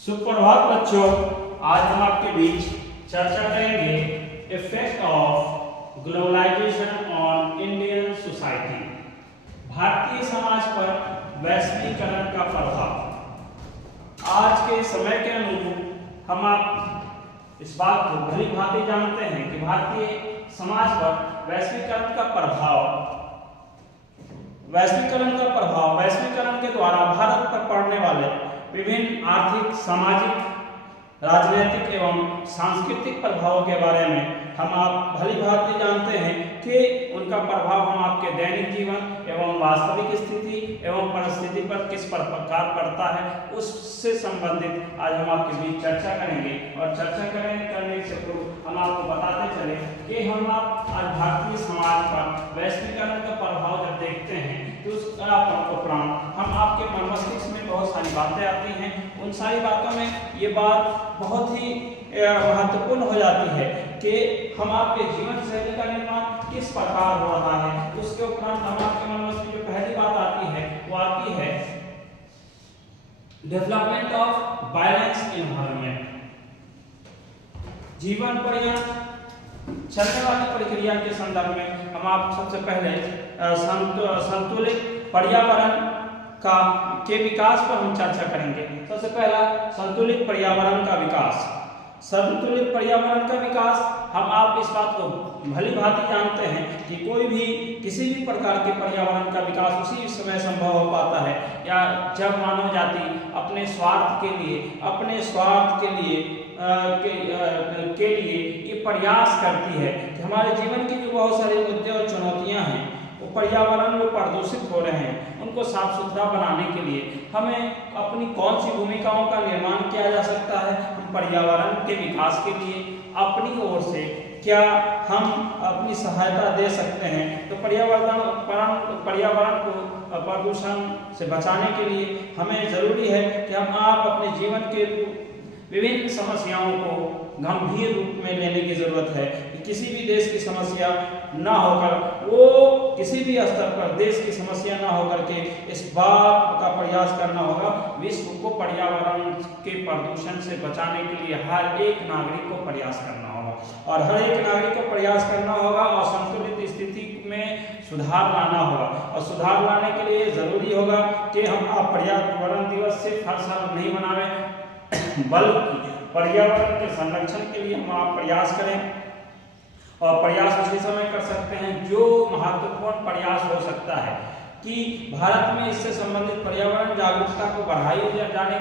सुप्रभात बच्चों, आज हम आपके बीच चर्चा करेंगे effect of globalisation on Indian society, भारतीय समाज पर वैश्वीकरण का प्रभाव। आज के समय के अनुरूप हम आप इस बात को भली भांति जानते हैं कि भारतीय समाज पर वैश्वीकरण के द्वारा भारत पर पड़ने वाले विभिन्न आर्थिक, सामाजिक, राजनीतिक एवं सांस्कृतिक प्रभावों के बारे में हम आप भली भांति जानते हैं कि उनका प्रभाव हम आपके दैनिक जीवन एवं वास्तविक स्थिति एवं परिस्थिति पर किस प्रकार पड़ता है, उससे संबंधित आज हम आपके बीच चर्चा करेंगे। और चर्चा करने से पूर्व हम आपको बताते चले कि हम आप आज भारतीय समाज पर वैश्वीकरण का प्रभाव जब देखते हैं तो उसका उपरांत हम आपके मन मस्तिष्क में बहुत सारी बातें आती हैं। उन सारी बातों में ये बात बहुत ही महत्वपूर्ण हो जाती है कि हम आपके जीवन शैली का निर्माण किस प्रकार हो रहा है। उसके उपरांत हम आपके मन मस्तिष्क में पहली बात आती है, वो आती है डेवलपमेंट ऑफ बैलेंस एनवायरनमेंट। जीवन पर्यंत चलने वाली प्रक्रिया के संदर्भ में हम आप सबसे पहले संतुलित पर्यावरण के विकास पर हम चर्चा करेंगे। सबसे पहला संतुलित पर्यावरण का विकास। संतुलित पर्यावरण का विकास हम आप इस बात को भली भांति जानते हैं कि कोई भी किसी भी प्रकार के पर्यावरण का विकास उसी समय संभव हो पाता है या जब मानव जाति अपने स्वार्थ के लिए ये प्रयास करती है कि हमारे जीवन की जो बहुत सारे मुद्दे और चुनौतियां हैं, वो पर्यावरण में प्रदूषित हो रहे हैं, उनको साफ सुथरा बनाने के लिए हमें अपनी कौन सी भूमिकाओं का निर्माण किया जा सकता है। हम पर्यावरण के विकास के लिए अपनी ओर से क्या हम अपनी सहायता दे सकते हैं। तो पर्यावरण को प्रदूषण से बचाने के लिए हमें जरूरी है कि हम आप अपने जीवन के विभिन्न समस्याओं को गंभीर रूप में लेने की जरूरत है। किसी भी देश की समस्या ना होकर वो किसी भी स्तर पर देश की समस्या ना होकर के इस बात का प्रयास करना होगा, विश्व को पर्यावरण के प्रदूषण से बचाने के लिए हर एक नागरिक को प्रयास करना होगा और हर एक नागरिक को प्रयास करना होगा और संतुलित स्थिति में सुधार लाना होगा। और सुधार लाने के लिए जरूरी होगा कि हम आप पर्यावरण दिवस सिर्फ हर साल नहीं मनावें, बल्कि पर्यावरण के संरक्षण के लिए हम आप प्रयास करें। और प्रयास उसी समय कर सकते हैं जो महत्वपूर्ण प्रयास हो सकता है कि भारत में इससे संबंधित पर्यावरण जागरूकता को बढ़ाई जाने